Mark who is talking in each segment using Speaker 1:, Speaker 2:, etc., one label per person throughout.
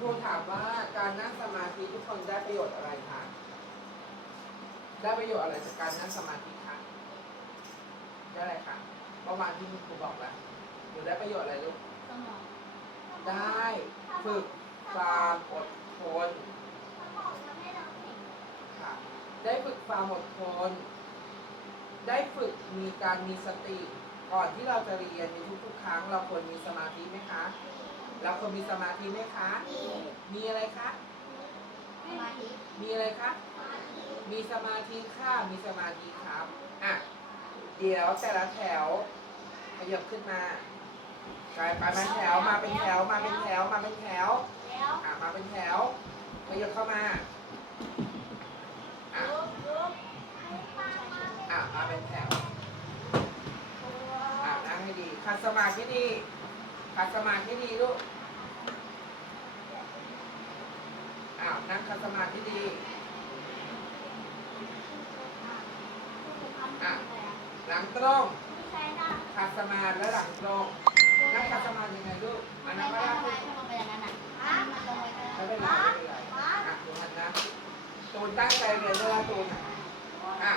Speaker 1: ครูถามว่าการนั่งสมาธิทุกคนได้ประโยชน์อะไรคะได้ประโยชน์อะไรจากการนั่งสมาธิคะได้อะไรคะประมาณที่คุณครูบอกแล้วหนูได้ประโยชน์อะไรลูกได้ฝึกความอดทนนค่ะ ได้ฝึกความอดทน ได้ฝึกมีการมีสติ ก่อนที่เราจะเรียนในทุกๆ ครั้งเราควรมีสมาธิไหมคะ เราควรมีสมาธิไหมคะ มีอะไรคะ
Speaker 2: สมาธิ
Speaker 1: มีอะไรคะ มีสมาธิค่ะ มีสมาธิครับ อะ เดี๋ยวแต่ละแถวขยับขึ้นมาไปไปมาแถว มาเป็นแถว มาเป็นแถว มาเป็นแถว
Speaker 2: แล้ว
Speaker 1: อะ มาเป็นแถวขยับเข้ามา อะ
Speaker 2: ลุกลุก
Speaker 1: อะ มาเป็นแถว อะ นั่งให้ดีขัดสมาธิดี ขัดสมาธิดีลูก อ้าว นั่งขัดสมาธิดี อะ หลังตรง ขัดสมาธิและหลังตรง นั่งขัดสมาธิยังไงลูกอั
Speaker 2: น
Speaker 1: นั้นก็
Speaker 2: ได้
Speaker 1: ไม่เป็นไรไม่เป็นไรอะตูนนะตูนตั้งใจเรียนด้วยนะตูนอะ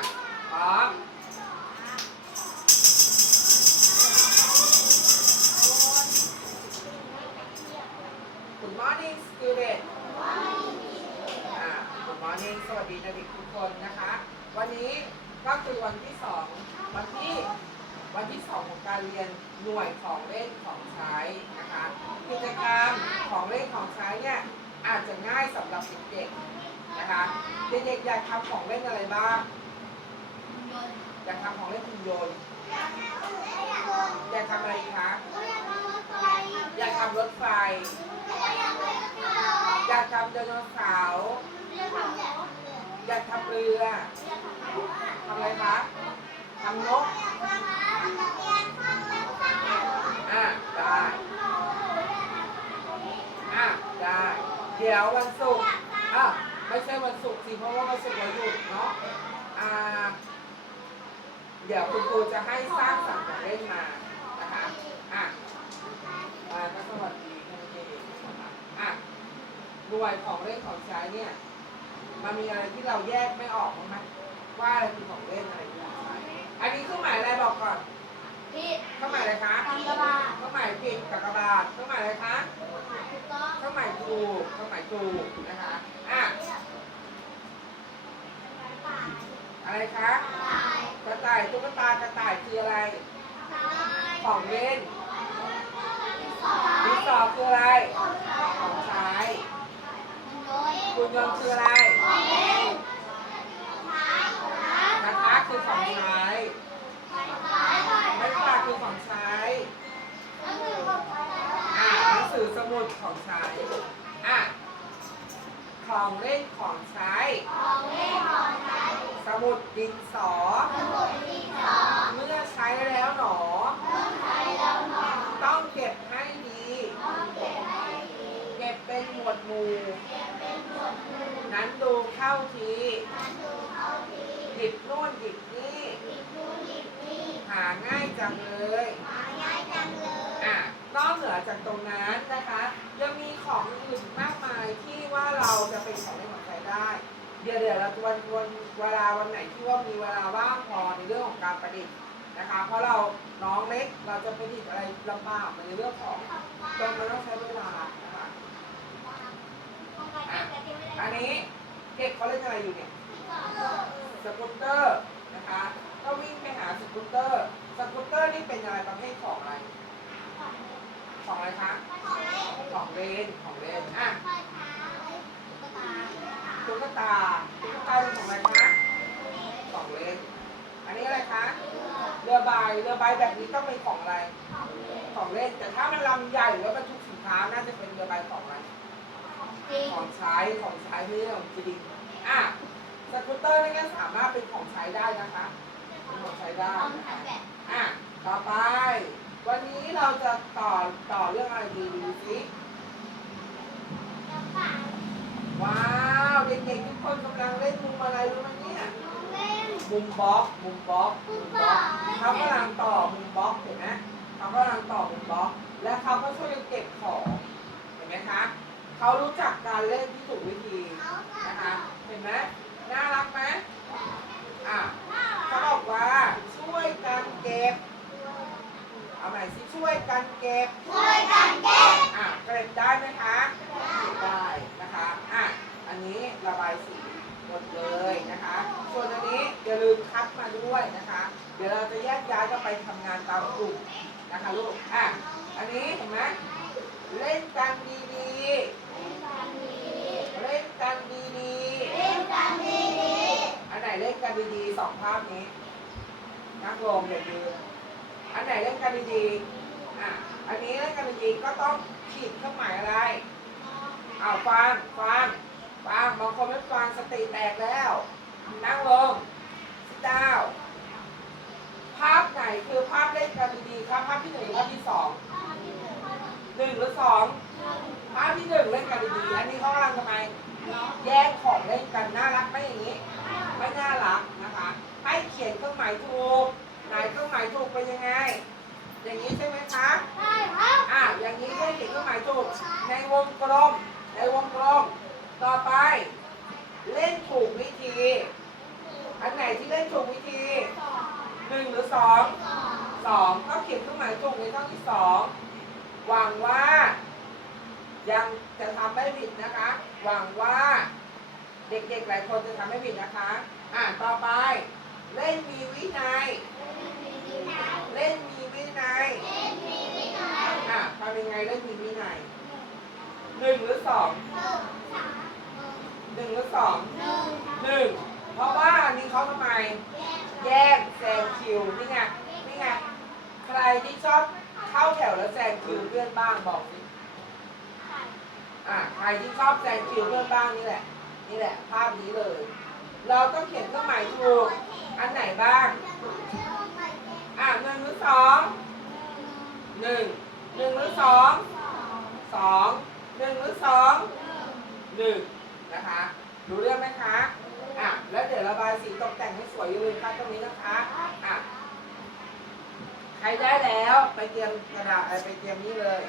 Speaker 1: เล่นของใช้เนี่ยอาจจะง่ายสำหรับเด็กๆนะคะเด็กๆอยากทำของเล่นอะไรบ้างอยากทำของเล่นหุ่นยนอยากทำอะไรคะอยากทำรถไฟ อยากทำไดโนเสาร์อยากทำเรือทำอะไรคะทำนก อะได้ อะได้ เดี๋ ยววันศุกร์อะไม่ใช่วันศุกร์สิเพราะว่าวันศุกร์เราหยุดเนาะอ่าเดี๋ยวคุณครูจะให้สร้างสรรค์ของเล่นมานะคะอะอ่าก็สวัสดีท่านเองนะคะอะหน่วยของเล่นของใช้เนี่ย มันมีอะไรที่เราแยกไม่ออกบ้างไหมว่าอะไรคือของเล่นอะไรคือของใช้อันนี้เครื่องหมายอะไรบอกก่อน
Speaker 2: ผิด
Speaker 1: เครื่องหมายอะไรคะ
Speaker 2: กากบาท
Speaker 1: เครื่องหมายผิดกากบาทเครื่องหมายอะไรคะ
Speaker 2: ถูกต้อง
Speaker 1: เครื่องหมายถูกเครื่องหมายถูกนะคะอะอะไรคะกระต่ายตุ๊กตากระต่ายคืออะไรของเล่นดินสอคืออะไรของใช้คุณยนต์คืออะไรกระทะคือของใช้ไม้กวาดคือของใช้ อะหนังสือสมุดของใช้ อะ ของเล่นของใช้ สมุ ดดินสอ เมื่อใช้แล้วหนอ ต้องเก็บให้ดี เก็บเป็นหมวดหมู่ นั้นดูเข้าทีหยิบนู่นหยิบนี่ หาง่ายจังเลยอะนอกเหนือจากตรงนั้นนะคะ ยังมีของอื่นมากมายที่ว่าเราจะเป็นของเล่นของใช้ได้ เดี๋ยวเดี๋ยวเราวันวันเวลาวันไหนที่ว่ามีเวลาว่างพอในเรื่องของการประดิษฐ์นะคะ เพราะเราน้องเล็กเราจะประดิษฐ์อะไรลำบากในเรื่องของจนมันต้องใช้เวลานะคะอันนี้เด็กเขาเล่นอะไรอยู่เนี่ยสกูตเตอร์นะคะก็วิ่งไปหาสกูตเตอร์สกูตเตอร์นี่เป็นอะไรประเภทของอะไร ของอะไรคะของเล่นของเล่นอะ ตุ๊กตาตุ๊กตาเป็นของอะไรคะของเล่นอันนี้อะไรคะเรือใบเรือใบแบบนี้ต้องเป็นของอะไร ของเล่นแต่ถ้ามันลำใหญ่หรือว่าบรรทุกสินค้าน่าจะเป็นเรือใบของอะไรของใช้ของใช้ไม่ใช่ของจริงอะสกูตเตอร์นี่ก็สามารถเป็นของใช้ได้นะคะเป็นของใช้ได้นะคะอะต่อไป วันนี้เราจะต่อต่อเรื่องอะไรดีดูสิว้าวเด็กๆทุก คนกำลังเล่นมุมอะไรรู้ไหมเนี่ยมุมบล็อกมุมบล็อกมุมบล็อกเขากำลังต่อมุมบล็อกเห็นไหมเขากำลังต่อมุมบล็อก และเขาก็ช่วยกันเก็บของเห็นไหมคะเขารู้จักการเล่นที่ถูกวิธีนะคะเห็นไหมน่ารักไหมอะเขาบอกว่าช่วยกันเก็บเอาใหม่สิช่วยกันเก็บ
Speaker 2: ช่วยกันเก็บ
Speaker 1: อะเก็บได้ไหมคะได้นะคะอะอันนี้ระบายสี หมดเลยนะคะ ส่วนอันนี้อย่าลืมคัดมาด้วยนะคะ เดี๋ยวเราจะแยกย้ายกันไปทำงานตามกลุ่มนะคะลูก อะ อันนี้เห็นไหมเล่นกันดีๆ เล่นกันดีๆ
Speaker 2: เล่นกันดี
Speaker 1: อันไหนเล่นกันดีๆสองภาพนี้ นักลงอย่าลืมอันไหนเล่นกันดีๆ อะ อันนี้เล่นกันดีๆก็ต้องขีดเครื่องหมายอะไรอ้าวฟังฟัง ฟังบางคนไม่ฟังสติแตกแล้ว นั่งลงสิดาว ภาพไหนคือภาพเล่นกันดีๆครับภาพที่หนึ่งหรือภาพที่สองหนึ่งหรือสองภาพที่หนึ่งเล่นกันดีๆอันนี้เขากำลังทำไมแยกของเล่นกันน่ารักไหมอย่างนี้ ไม่น่ารักนะคะ ให้เขียนเครื่องหมายถูกไหนเครื่องหมายถูกเป็นยังไง อย่างนี้ใช่ไหมคะ
Speaker 2: ๆใช่ครับ
Speaker 1: อะอย่างนี้ก็เขียนเครื่องหมายถูกในวงกลมในวงกลม ต่อไป เล่นถูกวิธี อันไหนที่เล่นถูกวิธีหนึ่งหรือสองสองก็เขียนเครื่องหมายถูกในช่องที่สองหวังว่า ยังจะทำไม่ผิดนะคะ หวังว่า เด็กๆหลายคนจะทำไม่ผิดนะคะ อ่าต่อไป เล่นมีวินัย เล่นมีวินัยอะทำยังไงเล่นมีวินัยหนึ่งหรือสอง หนึ่งหรือสองหนึ่งเพราะว่าอันนี้เขาทำไม แยกแซงคิวนี่ไงนี่ไงใครที่ชอบเข้าแถวแล้วแซงคิวเพื่อนบ้างบอกสิอะใครที่ชอบแซงคิวเพื่อนบ้างนี่แหละ นี่แหละ ภาพนี้เลย เราต้องเขียนเครื่องหมายถูกอันไหนบ้าง อะหนึ่งหรือสองหนึ่งหนึ่งหรือสองสองหนึ่งหรือสองหนึ่ง นะคะ รู้เรื่องไหมคะ อะ แล้วเดี๋ยวระบายสีตกแต่งให้สวยอยู่เลยค่ะตรงนี้นะคะ อะ ใครได้แล้วไปเตรียมกระดาษเอ่อไปเตรียมนี่เลย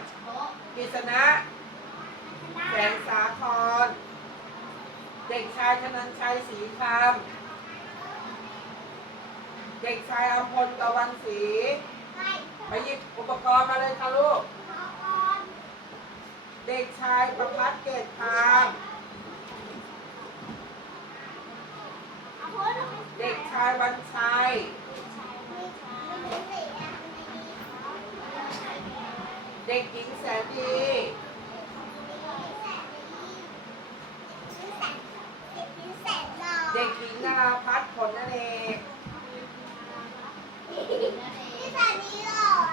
Speaker 1: กฤษณะแสงสาคร เด็กชายธนันชัยศรีคำเด็กชายอภพลตะวันศรีไปหยิบอุปกรณ์มาเลยค่ะลูก เด็กชายประพัฒน์เกตคาม เด็กชายวันชัยเด็กหญิงแสนดีเด็กหญิงนาราพัฒน์ผลนเนก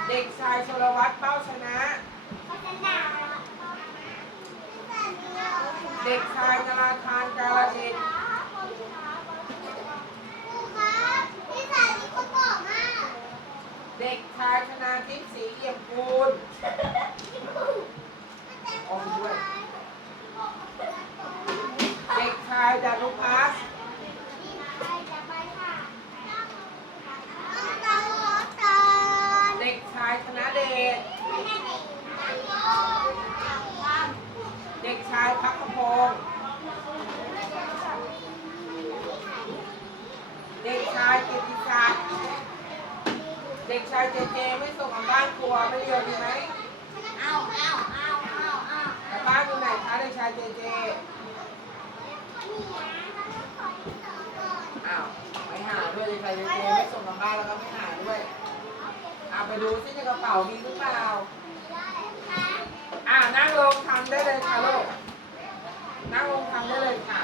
Speaker 1: เด็กชายชลวัฒน์เป้าชนะ เด็กชายนาราธานกาลเดช เด็กชายธนาทิพย์ศรีเอี่ยมกูลอมด้วย เด็กชายดานุพัฒน์เด็กชายธนเดช เด็กชายพักขพงศ์เด็กชายเกียรติศักดิ์เด็กชายเจเจไม่ส่งกับบ้านครัวไม่เรียนดีไหม
Speaker 2: เอาเอาเอาเอาเอา
Speaker 1: บ้านอยู่ไหนคะเด็กชายเจเจอ้าวไม่หาด้วยเด็กชายเจเจไม่ส่งกับบ้านแล้วก็ไม่หาด้วยเอาไปดูซิในกระเป๋ามีหรือเปล่าอ่านั่งลงทำได้เลยค่ะลูกนั่งลงทำได้เลยค่ะ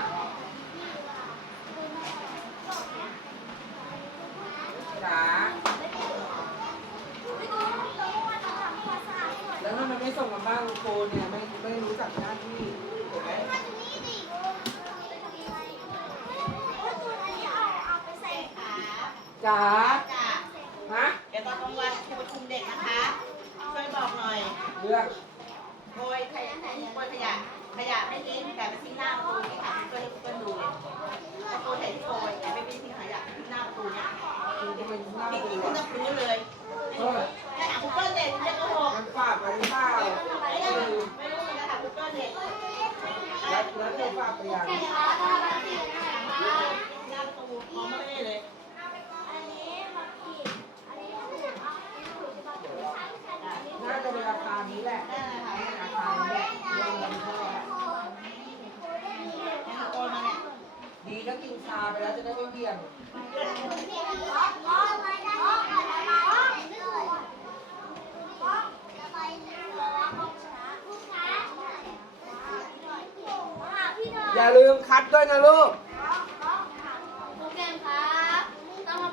Speaker 1: จ๋า แล้วทำไมไม่ส่งกลับบ้านคุณครู เนี่ยไม่ไม่รู้จักหน้าที่ถูกไหมจ๋าฮะ
Speaker 3: เดี๋ยวตอนกลางวันครูประชุมเด็กนะคะ ช่วยบอกหน่อย
Speaker 1: เรื่อง
Speaker 3: โกยขยะโกยขยะขยะไม่ทิ้งแต่ไปทิ้งหน้าประตูนี่ค่ะเพื่อนเพื่อนดูเลยประตูเห็นโกยแต่ไม่ไปทิ้งขยะทิ้งหน้าประตูเนี่ย
Speaker 1: คือจะเป็นหน้า
Speaker 3: ทิ้ง
Speaker 1: ดู
Speaker 3: ทิ้ง
Speaker 1: อะ
Speaker 3: กับพื้นเลย
Speaker 1: เออ
Speaker 3: ไปหาคุกเกิลเด็กา
Speaker 1: พไปยังอ๋อ
Speaker 3: ไม่ได้เลยน่ะราคานี้แหละรา
Speaker 1: คนี้แหะลงนเท่าไหร่ดี
Speaker 3: ก็กินชาไปแล้วจะได้ไม่เบี่ยง
Speaker 1: อย่าลืมคัดด้วยนะลูก